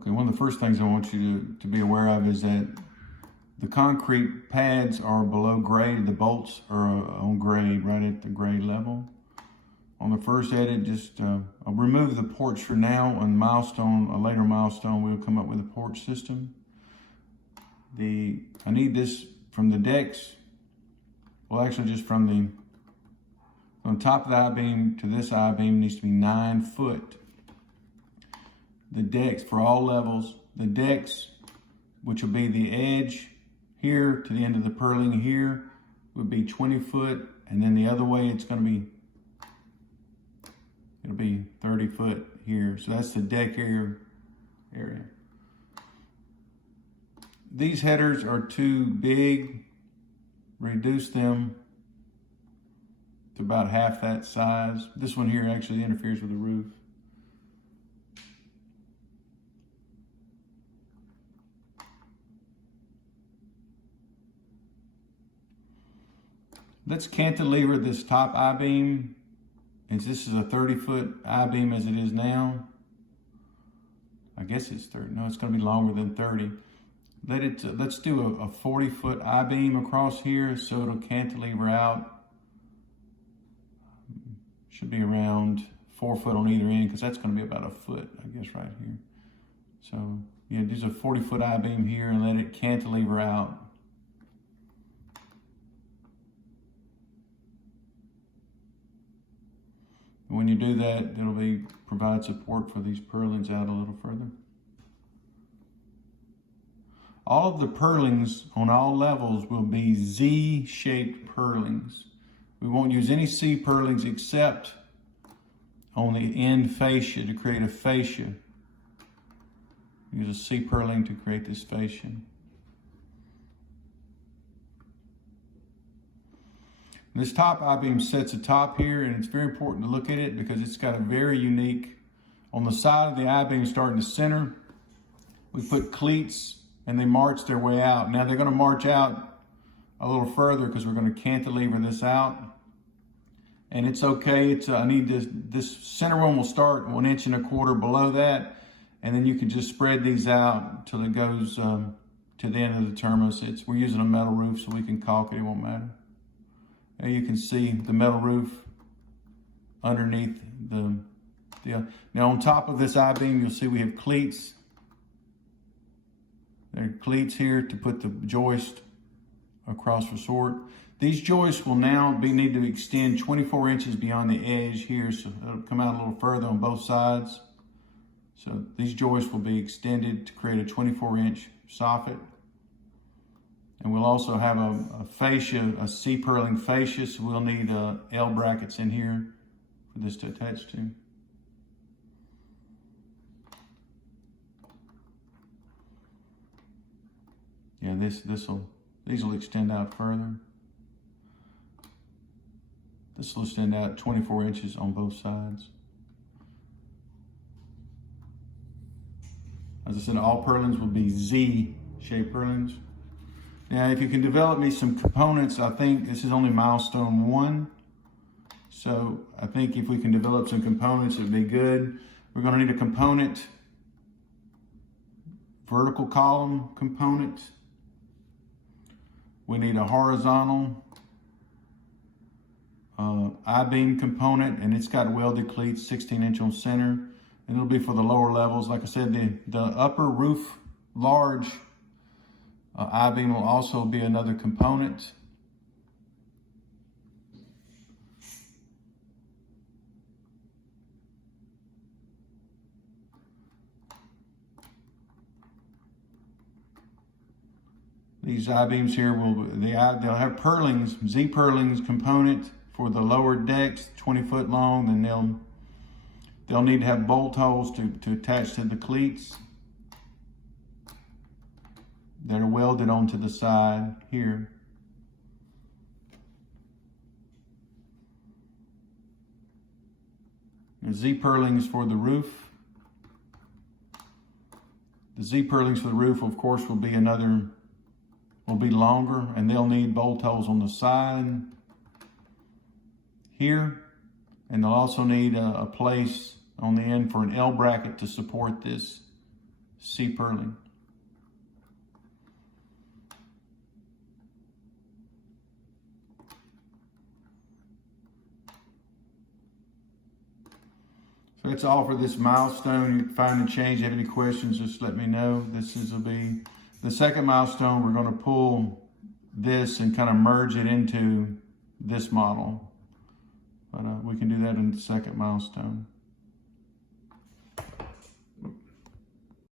Okay, one of the first things I want you to be aware of is that the concrete pads are below grade. The bolts are on grade, right at the grade level. On the first edit, just I'll remove the porch for now. On milestone, a later milestone, we'll come up with a porch system. I need this from the decks. Well, actually, just from top of the I-beam to this I-beam needs to be 9 foot. The decks for all levels, the decks, which will be the edge here to the end of the purling here, would be 20 foot, and then the other way it'll be 30 foot here. So that's the deck area. These headers are too big. Reduce them to about half that size. This one here actually interferes with the roof. Let's cantilever this top I-beam, as this is a 30-foot I-beam as it is now. I guess it's 30. No, it's going to be longer than 30. Let's do a 40-foot I-beam across here, so it'll cantilever out. Should be around 4 foot on either end, because that's going to be about a foot, I guess, right here. So yeah, do a 40-foot I-beam here and let it cantilever out. When you do that, it'll provide support for these purlins out a little further. All of the purlins on all levels will be Z-shaped purlins. We won't use any C purlins except on the end fascia to create a fascia. Use a C purling to create this fascia. This top I-beam sets atop here, and it's very important to look at it because it's got a very unique, on the side of the I-beam starting to center, we put cleats and they march their way out. Now they're going to march out a little further because we're going to cantilever this out. And it's okay, I need this center one will start 1.25 inches below that, and then you can just spread these out until it goes to the end of the terminus. We're using a metal roof so we can caulk it, it won't matter. There you can see the metal roof underneath now on top of this I-beam, you'll see we have cleats. There are cleats here to put the joist across resort. These joists will now need to extend 24 inches beyond the edge here, so it'll come out a little further on both sides. So these joists will be extended to create a 24-inch soffit. And we'll also have a fascia, a C-purling fascia, so we'll need L brackets in here for this to attach to. Yeah, these will extend out further. This will extend out 24 inches on both sides. As I said, all purlins will be Z-shaped purlins. Now, if you can develop me some components, I think this is only milestone 1. So I think if we can develop some components, it'd be good. We're going to need a component, vertical column component. We need a horizontal I-beam component, and it's got welded cleats, 16-inch on center. And it'll be for the lower levels. Like I said, the upper roof large I-beam will also be another component. These I-beams here they'll have purlins, Z purlins component for the lower decks, 20 foot long, and they'll need to have bolt holes to attach to the cleats that are welded onto the side here. The Z purlings for the roof. The Z purlings for the roof, of course, will be longer, and they'll need bolt holes on the side here, and they'll also need a place on the end for an L bracket to support this C purling. So that's all for this milestone. You can find the change. If you have any questions, just let me know. Will be the second milestone. We're going to pull this and kind of merge it into this model. But we can do that in the second milestone.